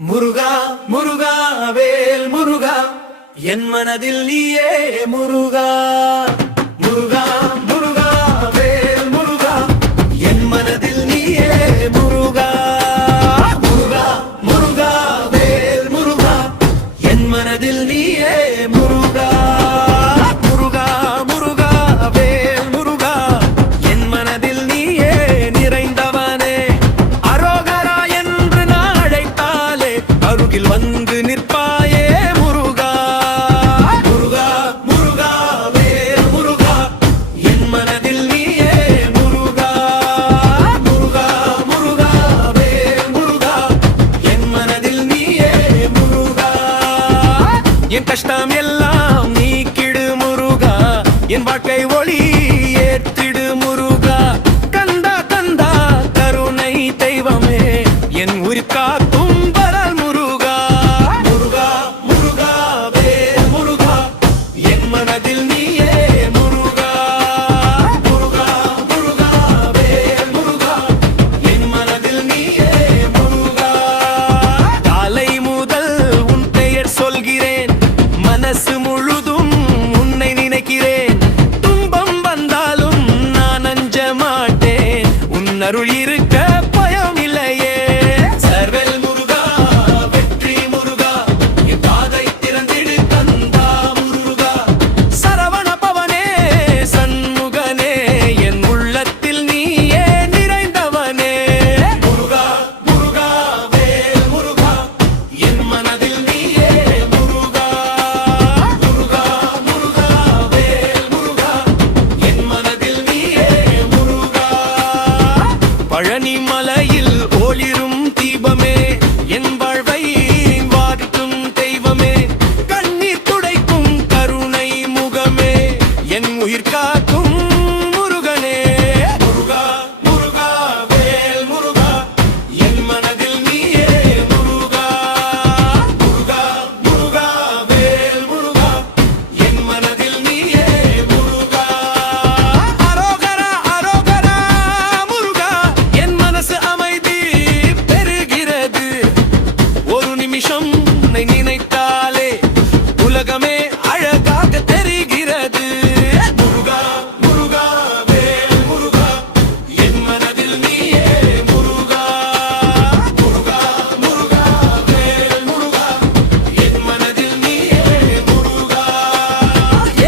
முருகா முருகா வேல் முருகா என் மனதில் நீயே முருகா. முருகா முருகா வேல் முருகா என் மனதில் நீயே முருகா. முருகா முருகா வேல் முருகா என் மனதில் நீயே முருகா. முருகா முருகா வேல் முருகா என் மனதில் நீயே நிறைந்தவனே. அரோகரா என்று நான் அழைத்தாலே அருகில் வந்து நிற்பாயே முருகா. முருகா முருகா வேல் முருகா என் மனதில் நீயே முருகா. முருகா முருகா வேல் முருகா என் மனதில் நீயே முருகா. என் கஷ்டம் எல்லாம் நீக்கிடு முருகா, என் வாழ்க்கை ஒளி ஏற்றிடு முருகா. கந்தா கந்தா கருணை தெய்வமே என் உயிர் காக்கும் வரல் முருகா. முருகா முருகா வேல் முருகா என் மனதில் நீயே முருகா. முருகா முருகா வேல் முருகா என் மனதில் நீயே முருகா. காலை முதல் உன் பெயர் சொல்கிறேன், மனசு முழுதும் உன்னை நினைக்கிறேன். துன்பம் வந்தாலும் நான் அஞ்ச மாட்டேன், உன் அருள் இருக்க பயம் இல்லையே. சர்வேல் முருகா வெற்றி முருகா என் பாதை திறந்திடு கந்தா முருகா. சரவண பவனே சண்முகனே என் உள்ளத்தில் நீயே நிறைந்தவனே. முருகா முருகா வேல் முருகா என் மனதில் நீயே முருகா. முருகா முருகா வேல் முருகா என் மனதில் நீயே முருகா. பழனி மலையில் ஒளிரும் தீபமே என் வாழ்வை வாதிக்கும் தெய்வமே. கண்ணீர் துடைக்கும் கருணை முகமே என் உயிர் காக்கும் முருகனே. முருகா முருகா வேல் முருகா என் மனதில் நீயே முருகா. முருகா முருகா வேல் முருகா என் மனதில் நீயே முருகா. அரோகரா அரோகரா முருகா என் மனசு அமைதி பெறுகிறது. ஒரு நிமிஷம் உன்னை நினைத்தாலே உலகமே அழகாக தெரிகிறது. முருகா முருகா வேல் முருகா என் மனதில் நீயே முருகா. முருகா முருகா வேல் முருகா என் மனதில் நீயே முருகா.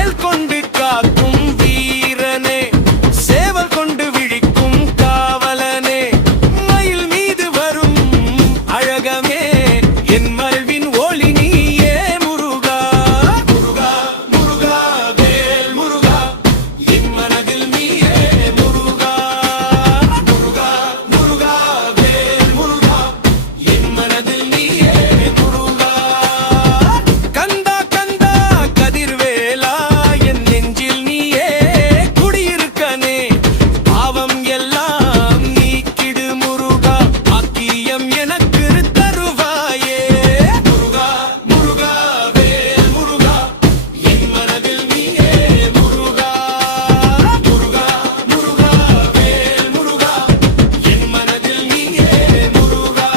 ஏல் கொண்டு காக்கும் வீரனே, சேவல் கொண்டு விழிக்கும் காவலனே, மயில் மீது வரும் அழகமே என் மல்வின் ஒளி நீயே முருகா. முருகா முருகா வேல் முருகா என் மனதில் நீயே முருகா. முருகா முருகா வேல் முருகா என் மனதில் நீயே முருகா. கந்தா கந்தா கதிர்வேலா என் நெஞ்சில் நீயே குடியிருக்கனே. பாவம் எல்லாம் நீக்கிடு முருகா, பாக்கியம் எனக்கு தருவாயே. முருகா முருகா வேல் முருகா என் மனதில் நீயே முருகா. முருகா முருகா வேல் முருகா என் மனதில் நீயே முருகா.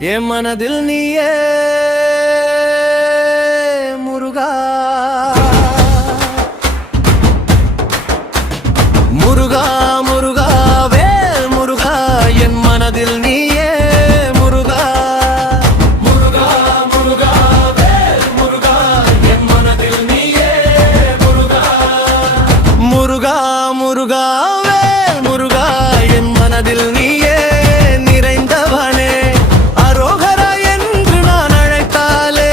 என் மனதில் நீயே முருகா. முருகா முருகா வேல் முருகா, என் மனதில் நீயே முருகா. முருகா முருகா வேல் முருகா, என் மனதில் நீயே முருகா. முருகா முருகா வேல் முருகா, என் மனதில் நீயே நிறைந்தவனே. அரோகரா என்று நான் அழைத்தாலே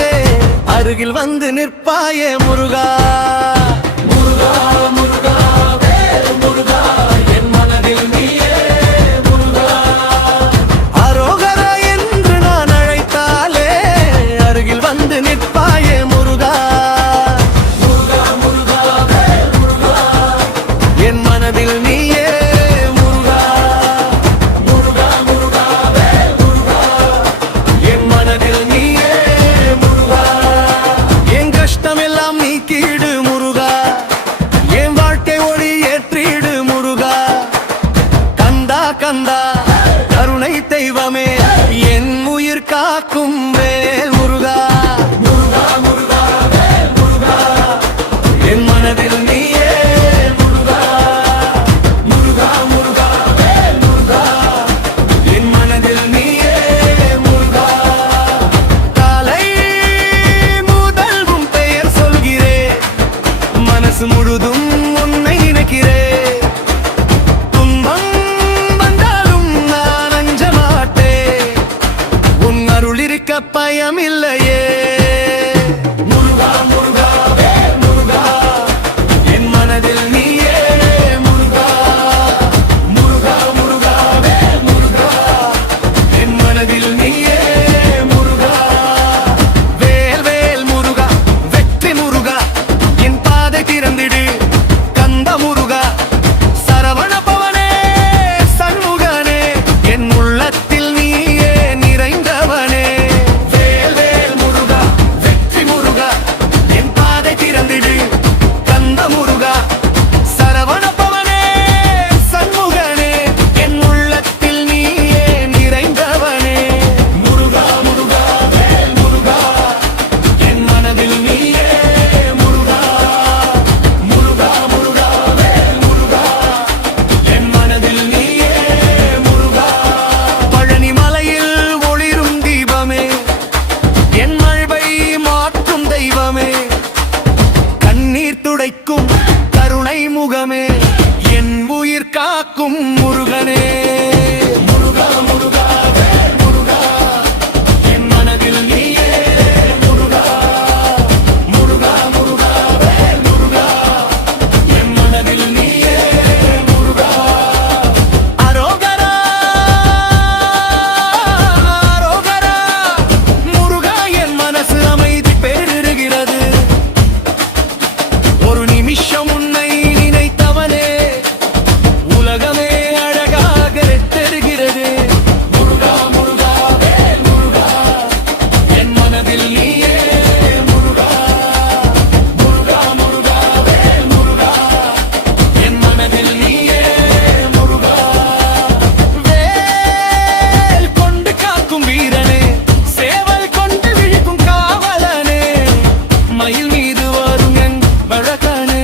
அருகில் வந்து நிற்பாயே முருகா. முருகா முருகா வேல் முருகா, என் மனதில் நீயே முருகா. அரோகரா என்று நான் அழைத்தாலே அருகில் வந்து நிற்பாயே முருகா. முருகா முருகா வேல் முருகா, என் மனதில் நீயே முருகா. முருகா முருகா வேல் முருகா, என் மனதில் நீயே முருகா. என் கஷ்டமெல்லாம் நீக்கிடு முருகா, என் வாழ்க்கை ஒளி ஏற்றிடு முருகா. கந்தா கந்தா கருணை தெய்வமே, என் உயிர் காக்கும் வேல் முருகா. முருகா முருகா வேல் முருகா, என் மனதில் நீயே முருகா. முருகா முருகா வேல் முருகா, என் மனதில் நீயே முருகா. காலை முதல் உன் பெயர் சொல்கிறேன், மனசு முழுதும் உன்னை நினைக்கிறேன். துன்பம் வந்தாலும் நான் அஞ்ச மாட்டேன், உன் அருள் இருக்க பயம் இல்லையே. முருகா முருகா வேல் முருகா, என் மனதில் நீயே முருகா. முருகா முருகா வேல் முருகா, என் மனதில் நீயே முருகா. வேல் வேல் முருகா வெற்றி முருகா, என் பாதை திறந்திடு கந்த முருகா. சரவண பவனே சண்முகனே, என் உள்ளத்தில் நீயே நிறைந்தவனே. வேல் வேல் முருகா வெற்றி முருகா, என் பாதை திறந்திடு கந்த முருகா. சரவண பவனே சண்முகனே, என் உள்ளத்தில் நீயே நிறைந்தவனே. முருகா முருகா வேல் முருகா, என் மனதில் நீயே முருகா. முருகா முருகா வேல் முருகா, என் மனதில் நீயே முருகா. பழனி மலையில் ஒளிரும் தீபமே, என் வாழ்வை மாற்றும் தெய்வமே. கண்ணீர் துடைக்கும் கருணை முகமே, என் உயிர் காக்கும் முருகனே. முருகா முருகா வேல் முருகா, என் மனதில் நீயே முருகா. முருகா முருகா வேல் முருகா, என் மனதில் நீயே முருகா. அரோகரா அரோகரா முருகா, என் மனசு அமைதி பெறுகிறது. ஒரு நிமிஷம் உன்னை நினைத்தவனே, உலகமே அழகாக தெரிகிறது. முருகா முருகா வேல் முருகா, என் மனதில் நீயே முருகா. முருகா முருகா வேல் முருகா, என் மனதில் நீயே முருகா. வேல் கொண்டு காக்கும் வீரனே, சேவல் கொண்டு விழிக்கும் காவலனே. மயில் மீது வரும் என் வழக்கனே,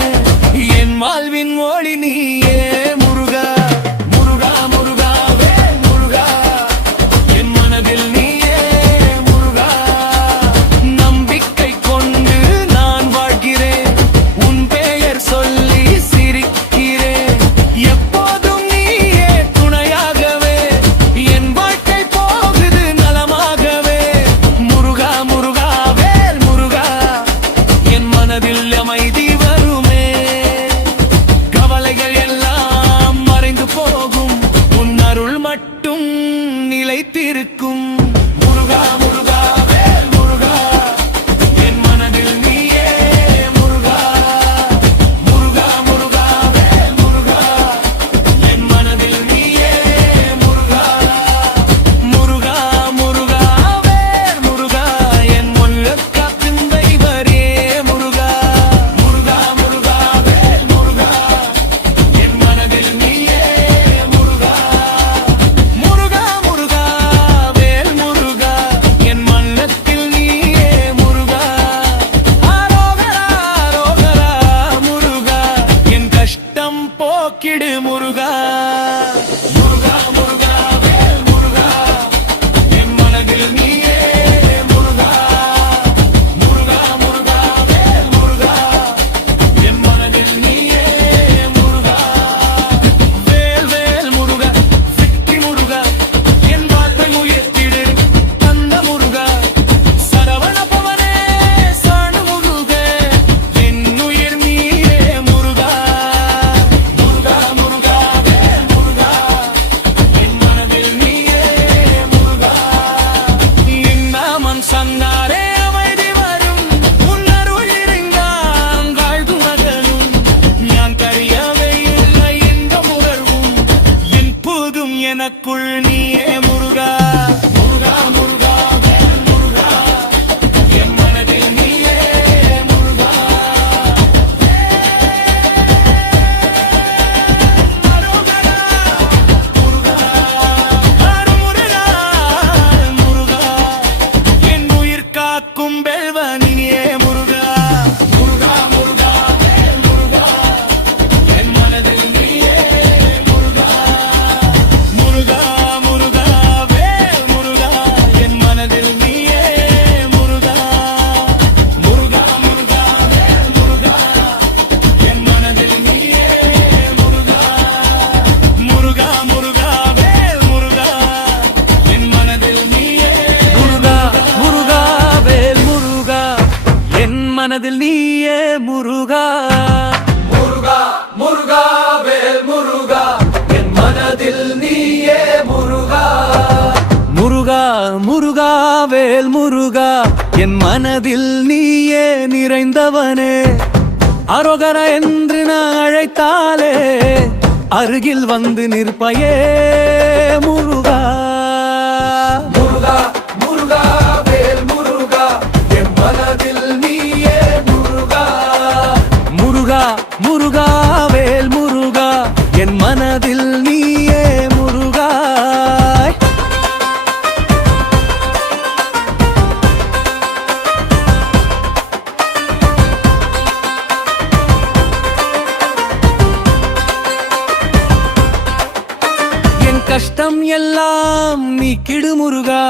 என் வாழ்வின் ஒளி நீயே முருகா. முருகா முருகா வேல் முருகா, என் மனதில் நீயே முருகா. நம்பிக்கை கொண்டு நான் வாழ்கிறேன், உன் பெயர் சொல்லி சிரிக்கிறேன். எப்போதும் நீயே துணையாகவே, என் வாழ்க்கை போகுது நலமாகவே. முருகா முருகா வேல் முருகா, என் மனதில் அமைதி வருமே. கவலைகள் எல்லாம் மறைந்து போகும், உன் அருள் மட்டும் நிலைத்திருக்கும். முருகா முருகா வேல் முருகா, என் மனதில் நீயே முருகா. முருகா முருகா வேல் முருகா, என் மனதில் நீயே முருகா. முருகா முருகா வேல் முருகா, என் முல்லைக் காக்கும் தெய்வரே முருகா. முருகா முருகா வேல் முருகா, என் மனதில் நீயே முருகா. முருகா முருகா வேல் முருகா. மனதில் நீயே முருகா. முருகா முருகா வேல் முருகா என் மனதில் நீயே முருகா. முருகா முருகா வேல் முருகா என் மனதில் நீயே நிறைந்தவனே. அரோகர என்று நான் அழைத்தாலே அருகில் வந்து நிற்பயே முருகா. முருகா முருகா வேல் முருகா என் மனதில் நீயே முருகா. முருகா முருகா வேல் முருகா என் மனதில் நீயே முருகா. கஷ்டம் எல்லாம் நீக்கிடு முருகா,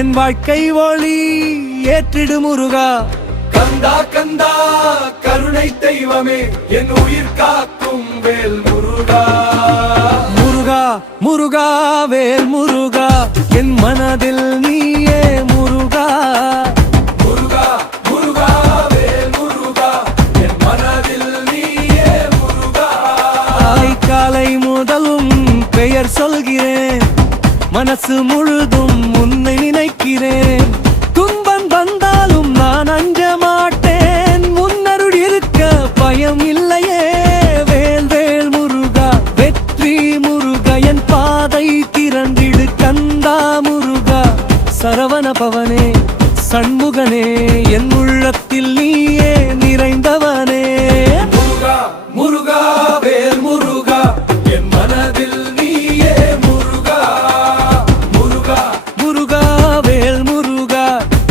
என் வாழ்க்கை ஒளி ஏற்றிடு முருகா. கந்தா கந்தா கருணை தெய்வமே என் உயிர் காக்கும் வேல் முருகா. முருகா முருகா வேல் முருகா என் மனதில் நீயே முருகா. முருகா முருகா வேல் முருகா என் மனதில் நீயே முருகா. காலை முதலும் பெயர் சொல்கிறேன், மனசு முழுதும் உன்னை நினைக்கிறேன். துன்பம் வந்தாலும் நான் அஞ்ச மாட்டேன், முன்னருள் இருக்க பயம் இல்லையே. வேல் வேல் முருகா வெற்றி முருகா என் பாதை திறந்திடு கந்தா முருகா. சரவண பவனே சண்முகனே என் உள்ளத்தில் நீயே நிறைந்தவனே. முருகா முருகா வேல் முருகா என் மனதில் நீயே முருகா. முருகா முருகா வேல் முருகா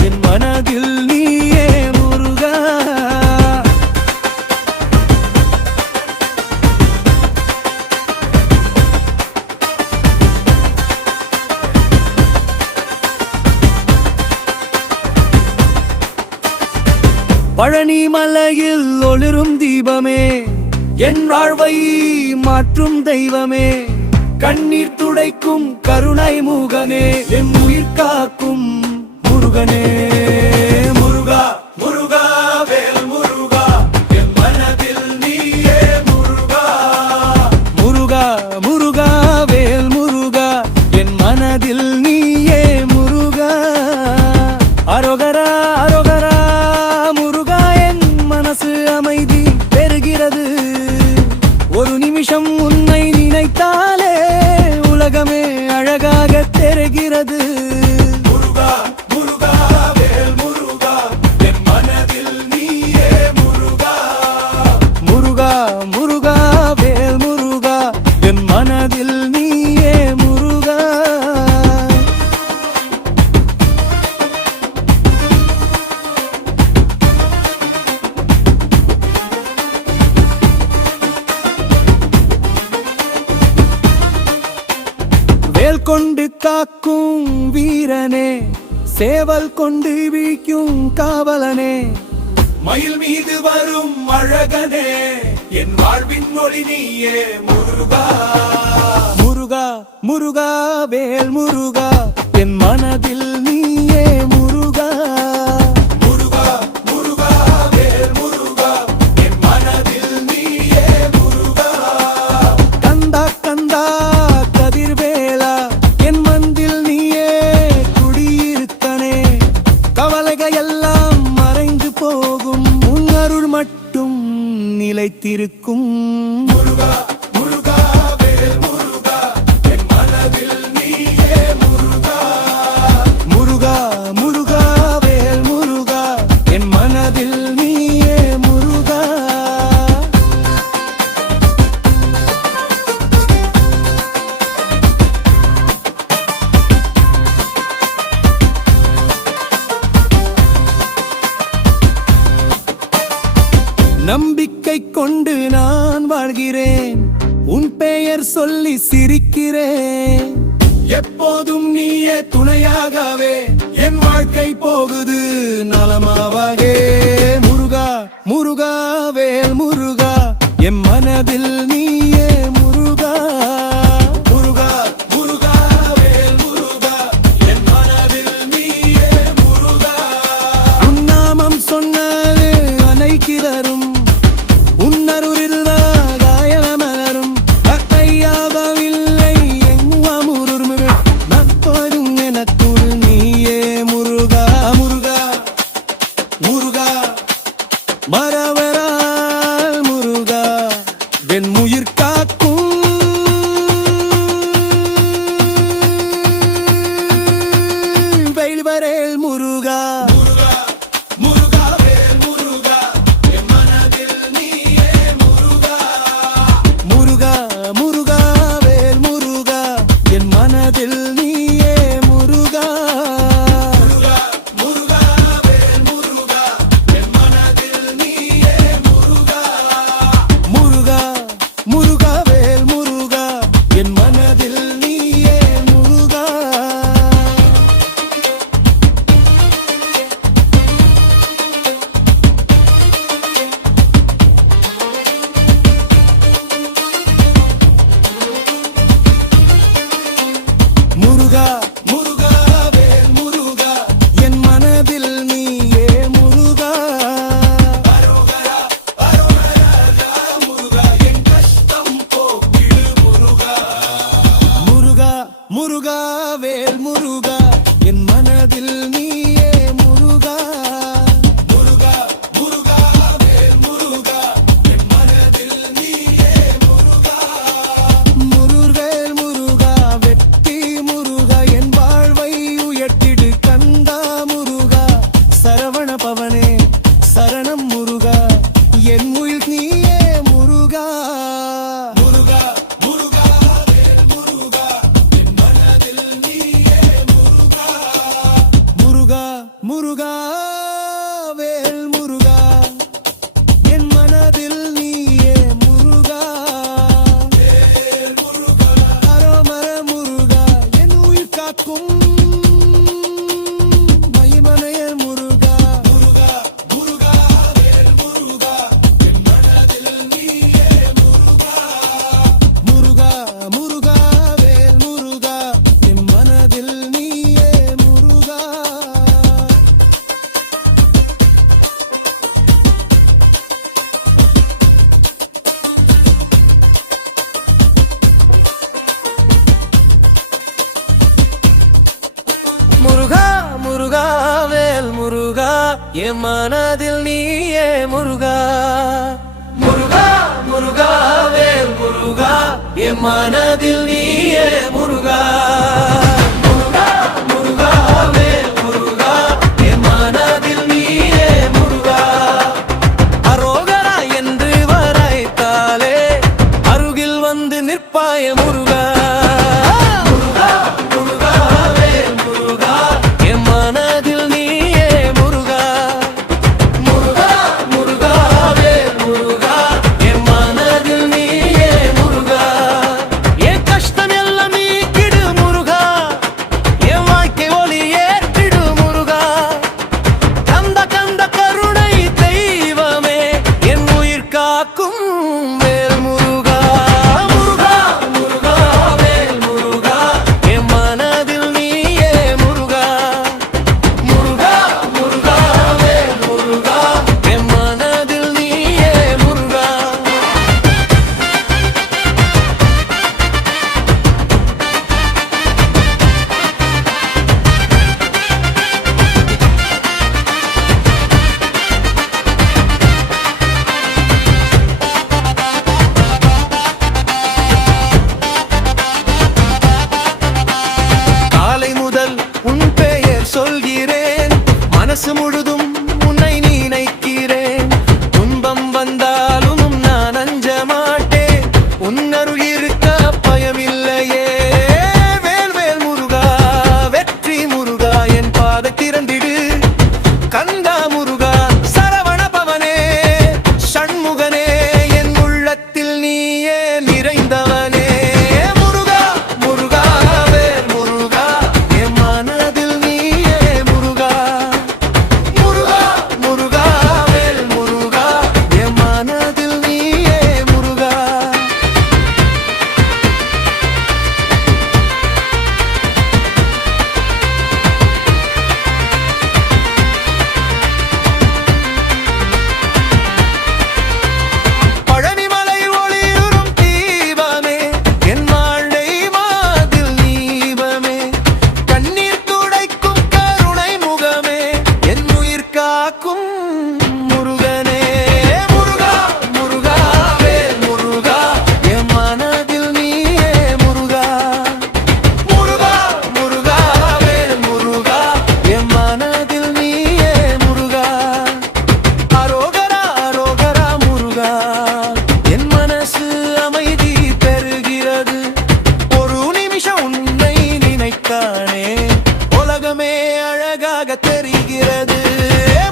என் மனதில் நீயே முருகா. பழனி மலையில் ஒளிரும் தீபமே, என் வாழ்வை மாற்றும் தெய்வமே. கண்ணீர் துடைக்கும் கருணை முகனே, என் உயிர் காக்கும் முருகனே. முருகா முருகா வேல் முருகா என் மனதில் நீயே முருகா. முருகா முருகா வேல் முருகா என் மனதில் நீயே முருகா. அரோகரா அரோகரா முருகா என் மனசு அமைதி பெறுகிறது. ஒரு நிமிஷம் உன்னை நினைத்தாலே உலகமே அழகாக தெரிகிறது. முருகா முருகா வேல் முருகா என் மனதில் நீயே முருகா. முருகா முருகா வேல் முருகா என் மனதில் நீயே முருகா. வேல் கொண்டு காக்கும் வீரனே, சேவல் கொண்டு வீக்கும் காவலனே. மயில் மீது வரும் அழகனே என் வாழ்வின் மொழி நீயே முருகா. முருகா முருகா வேல் முருகா என் மனதில் நீயே முருகா. முருகா முருகா வேல் முருகா என் மனதில் நீயே முருகா. கந்தா கந்தா கதிர்வேலா என் மனதில் நீயே குடியிருத்தனே. கவலைகள் எல்லாம் மறைந்து போகும், உன் அருள் மட்டும் நிலைத்திருக்கும். முருகா முருகா வேல் முருகா என் மனதில் நீயே முருகா. முருகா முருகா வேல் முருகா என் மனதில் நீயே முருகா. நம்பிக்கை கொண்டு நான் வாழ்கிறேன், உன் பெயர் சொல்லி சிரிக்கிறேன். எப்போதும் நீயே துணையாகவே என் வாழ்க்கை போகுது நலமாவே. முருகா முருகா வேல் முருகா என் மனதில் நீயே முருகா. முருகா முருகா வேல் முருகா என் மனதில் நீயே முருகா. உன் நாமம் சொன்னது முருகா என் மனதில் நீயே முருகா முருகா முருகா வேல் முருகா என் மனதில் நீயே முருகா முருகா முருகா வேல் முருகா என் மனதில் நீயே முருகா அரோகரா என்று வரைத்தாலே அருகில் வந்து நிற்பாய முருகா முருகா முருகா வேல் முருகா என் மனதில் நீயே முருகா முருகா முருகா வேல் முருகா என் மனதில் நீயே முருகா என் கஷ்டம் எல்லாம் நீக்கிடு முருகா என் வாழ்க்கை ஒளி ஏற்றிடு முருகா கந்த கந்த கருணை தெய்வமே என் உயிர் காக்கும் வேல் முருகா முருகா முருகா வேல் முருகா என் மனதில் நீயே முருகா முருகா முருகா வேல் முருகா என் மனதில் நீயே முருகா காலை முதல் உன் பெயர் சொல்கிறேன் மனசு முழுதும் உன்னை நினைக்கிறேன் துன்பம் வந்தாலும் நான் அஞ்ச மாட்டேன் உன் அருள் இருக்க பயமில்லையே வேல் வேல் முருகா வெற்றி முருகா என் பாதை திறந்திடு கந்தா முருகா சரவண பவனே சண்முகனே என் உள்ளத்தில் நீயே நிறைந்தவனே முருகா முருகா வேல் முருகா என் மனதில் நீயே முருகா முருகா முருகா வேல் முருகா என் மனதில் நீயே முருகா பழனிமலை ஒளியுறும் தீபமே என் வாழ்வை மாதில் நீபமே கண்ணீர் துடைக்கும் கருணை முகமே என் உயிர் காக்கும் முருகனே முருகா முருகா வேல் முருகா என் மனதில் நீயே முருகா முருகா முருகா வேல் முருகா என் மனதில் நீயே முருகா அரோகரா அரோகரா முருகா என் மனசு அமைதி பெறுகிறது ஒரு நிமிஷம் உன்னை நினைத்தானே உலகமே அழகாக தெரிகிறது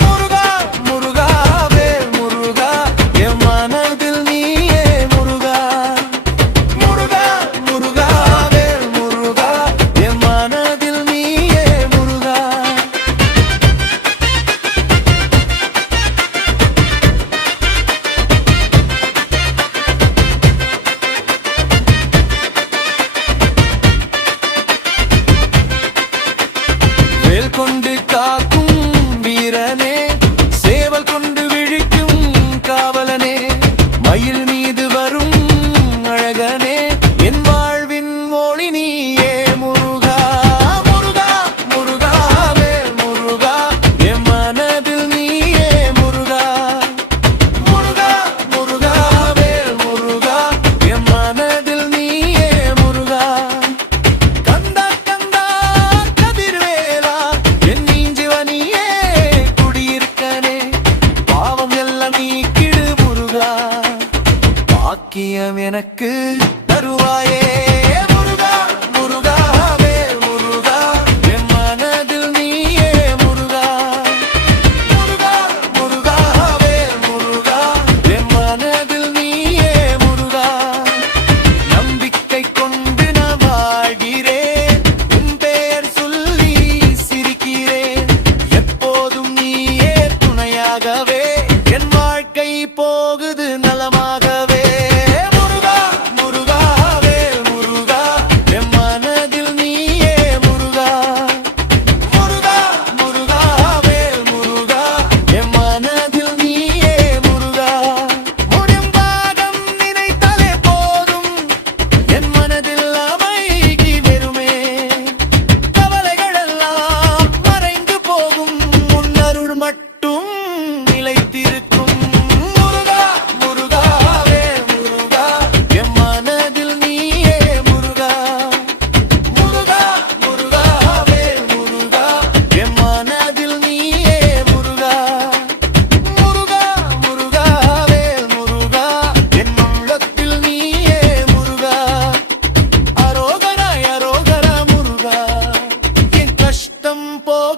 முருகா முருகா வேல் முருகா என் மனதில் நீயே முருகா முருகா முருகா வேல் முருகா என் மனதில் நீயே முருகா வேல் கொண்டு காக்கும் வீரனே சேவல் கொண்டு விழிக்கும் காவலனே மயில் மீது வரும் அழகனே என் வாழ்வின் ஒளி நீயே முருகா முருகா முருகா வேல் முருகா என் மனதில் நீயே முருகா முருகா முருகா வேல் முருகா என் மனதில் நீயே முருகா கந்தா கந்தா கதிர்வேலா என் நீஞ்சிவனி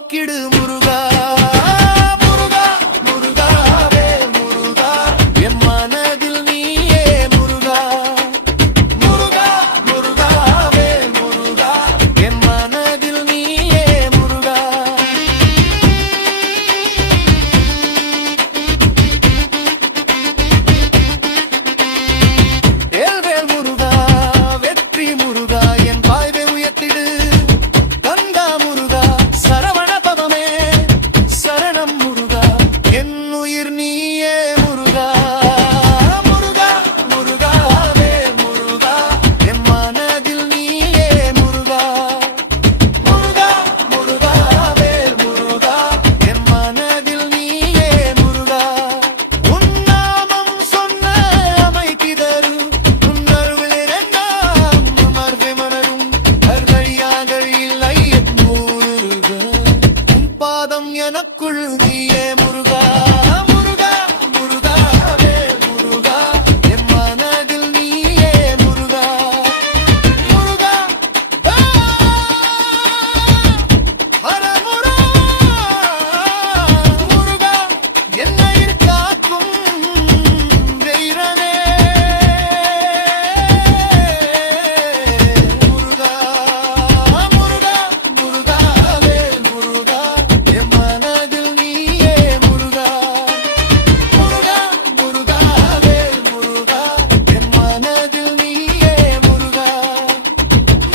போக்கிடு முருகா முருகா முருகா வேல் முருகா என் மனதில் நீயே முருகா முருகா முருகா வேல் முருகா என் மனதில் நீயே முருகா ஏல்வேல் முருகா வெற்றி முருகா என் வாழ்வை உயர்த்திடு கந்தா முருகா சரவண பவமே சரணம் முருகா என் உயிர் நீயே முருகா முருகா முருகா வேல் முருகா என் மனதில் நீயே முருகா முருகா முருகா வேல் முருகா என் மனதில் நீயே முருகா உன் நாமம் சொன்ன அமைதிதரு உன் அருள் இரண்டாம் அமர்வை மலரும் அருளையாதல் இல்லை முருக உன் பாதம் எனக்குள் நீயே முருகா முருகா முருகா வேல் முருகா என் மனதில் நீயே முருகா முருகா ஹரமுரா முருகா என்னை காக்கும் வீரனே முருகா முருகா முருகா வேல் முருகா என் மனதில் நீயே முருகா முருகா முருகா வேல் முருகா என் மனதில் நீயே முருகா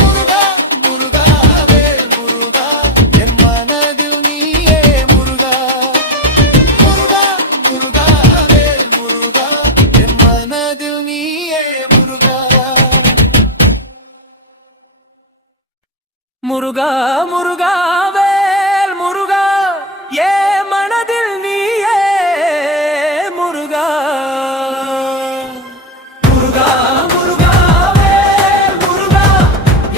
முருகா முருகா வேல் முருகா என் மனதில் நீயே முருகா முருகா முருகா வேல் முருகா என் மனதில் நீயே முருகா முருகா முருகா வேல் முருகா ஏ மனதில் நீயே முருகா முருகா முருகா வேல் முருகா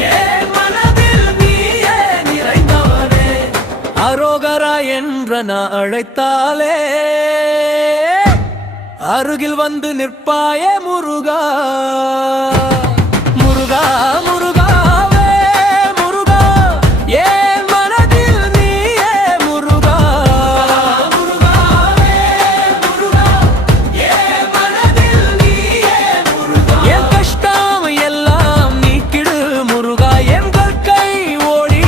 ஏ மனதில் நீயே நிறைந்தவனே அரோகரா என்ற நான் அழைத்தாலே அருகில் வந்து நிற்பாயே முருகா முருகா முருகா வேல் முருகா ஏ மனதில் நீயே முருகா முருகா வேல் முருகா ஏ மனதில் நீயே முருகா என் கஷ்டம் எல்லாம் நீக்கிடு முருகா எங்கள் கை ஓடி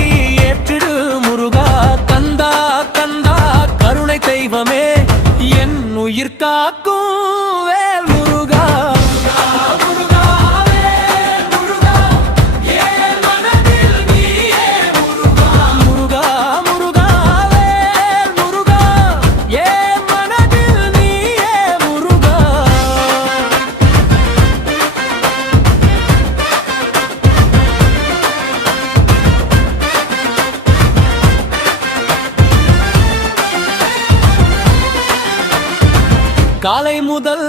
ஏற்றிடு முருகா கந்தா கந்தா கருணை தெய்வமே என் உயிர் காக்கும் வேல் முருகா முருகா வேல் முருகா ஏ மனதில் நீயே முருகா முருகா முருகா வேல் முருகா ஏ மனதில் நீயே முருகா காலை முதல்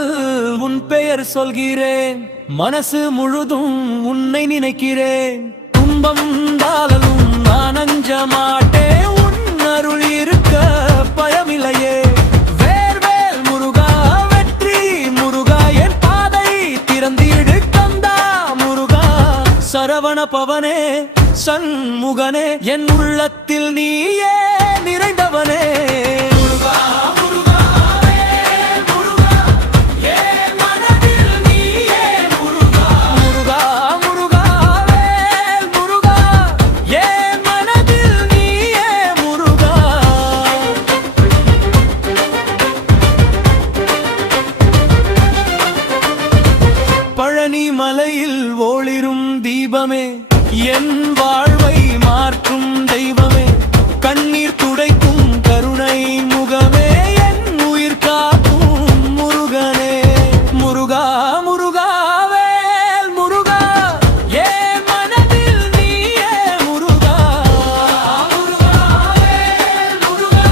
உன் பெயர் சொல்கிறேன் மனசு முழுதும் உன்னை நினைக்கிறேன் துன்பம் தாளலும் நான் அஞ்ச மாட்டேன் உன் அருள் இருக்க பயமில்லையே வேல் முருகா வெற்றி முருகா என் பாதை திறந்திடு கந்தா முருகா சரவண பவனே சண்முகனே என் உள்ளத்தில் நீயே நிறைந்தவனே முருகா முருகா வேல் முருகா ஏ மனதில் நீயே முருகா முருகா முருகா வேல் முருகா ஏ மனதில் நீயே முருகா பழனி மலையில் ஒளிரும் தீபமே என் வாழ்வை மாற்றும் தெய்வமே கண்ணீர் துடைக்கும் கருணை முகமே என் உயிர் காக்கும் முருகனே முருகா முருகா வேல் முருகா ஏ மனதில் நீயே முருகா முருகா வேல் முருகா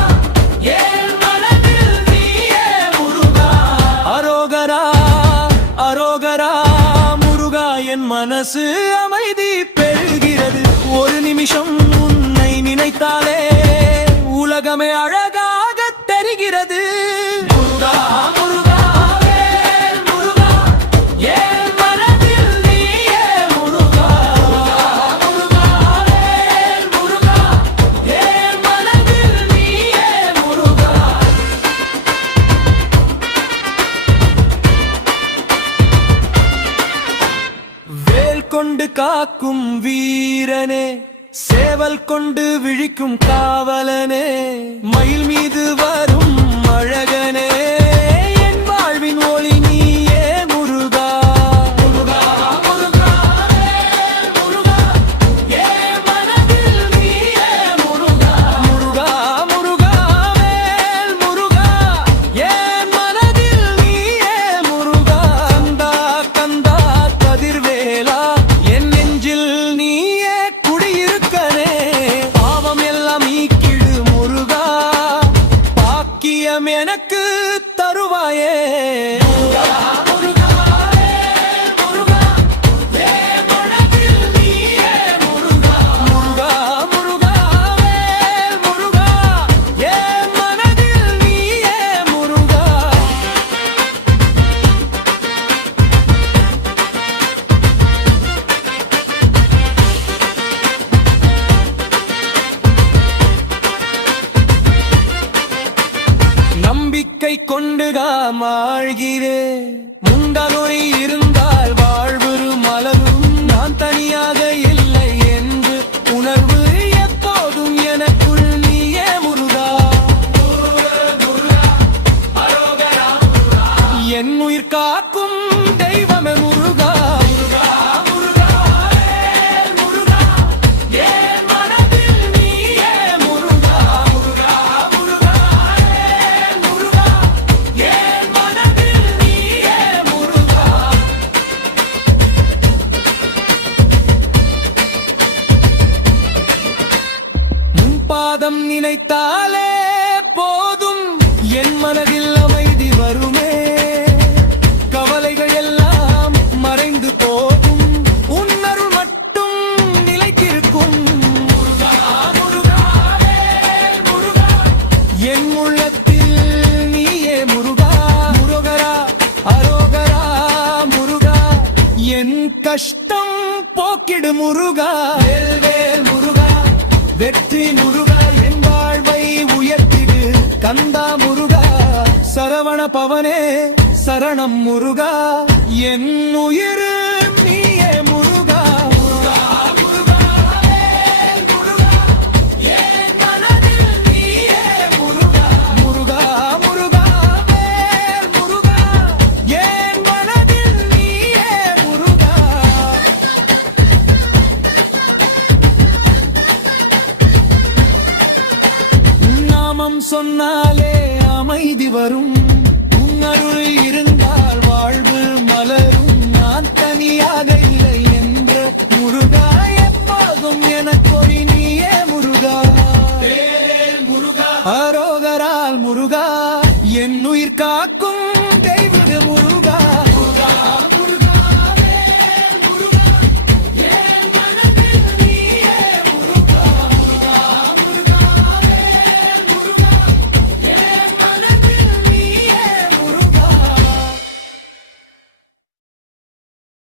ஏ மனதில் நீயே முருகா அரோகரா அரோகரா முருகா என் மனசு அமைதி பெறுகிறது ஒரு நிமிஷம் உன்னை நினைத்தாலே உலகமே அழகாக தெரிகிறது முருகா முருகா வேல் முருகா ஏ மனதில் நீயே முருகா முருகா வேல் முருகா ஏ மனதில் காக்கும் வீரனே, சேவல் கொண்டு விழிக்கும் காவலனே, மயில் மீது வரும் அழகனே, என் வாழ்வின் ஒளி நீயே முருகா. முருகா முருகா முருகா, என் மனதில் நீயே முருகா. முருகா முருகா வேல் முருகா, என் மனதில் நீயே முருகா. கந்தா கந்தா கதிர்வேலா, என் நெஞ்சில் நீயே குடியிருக்கனே, பாவம் எல்லாம் நீக்கிடு முருகா, பாக்கியம் எனக்கு தருவாயே. முருகா முருகா முருகா, என் மனதில் நீயே முருகா. முருகா முருகா வேல் முருகா, என் மனதில் நீயே முருகா. நம்பிக்கை கொண்டுகா மாழ்கிறே, முண்டனொறி இருந்தால் வாழ்வுரு மலரும், நான் தனியாக இல்லை என்று உணர்வு எப்போதும் எனக்குள் நீயே முருகா. என் உயிர் காக்கும் தெய்வமே முருகா. முருகா முருகா வேல் முருகா, என் மனதில் நீயே முருகா. முருகா முருகா வேல் முருகா, என் மனதில் நீயே முருகா. உன் பாதம் நினைத்தாலே போதும், என் மனதில் அமைதி வருமே, கவலைகள் எல்லாம் மறைந்து போகும், உன் அருள் மட்டும் நிலைத்திருக்கும். முருகா முருகா வேல் முருகா, என் உள்ளத்தில் நீயே முருகா. முருகரா அரோகரா முருகா, என் கஷ்டம் போக்கிடு முருகா. வேல் வேல் முருகா, வெற்றி முருகா, என் வாழ்வை உயர்த்திடு கந்தா முருகா. சரவண பவனே சரணம் முருகா, என் உயிர் நீயே முருகா. முருகா முருகா வேல் முருகா, என் மனதில் நீயே முருகா. முருகா முருகா வேல் முருகா, என் மனதில் நீயே முருகா. உன் நாமம் சொன்னாலே அமைதி வரும், உன் அருள் இருந்தால் வாழ்வு மலரும், நான் தனியாக இல்லை என்ற முருகா, எப்போதும் எனக்கொரு நீயே முருகா. முருகா அரோகரால் முருகா, என் உயிர் காக்கும் தெய்வ முருகா.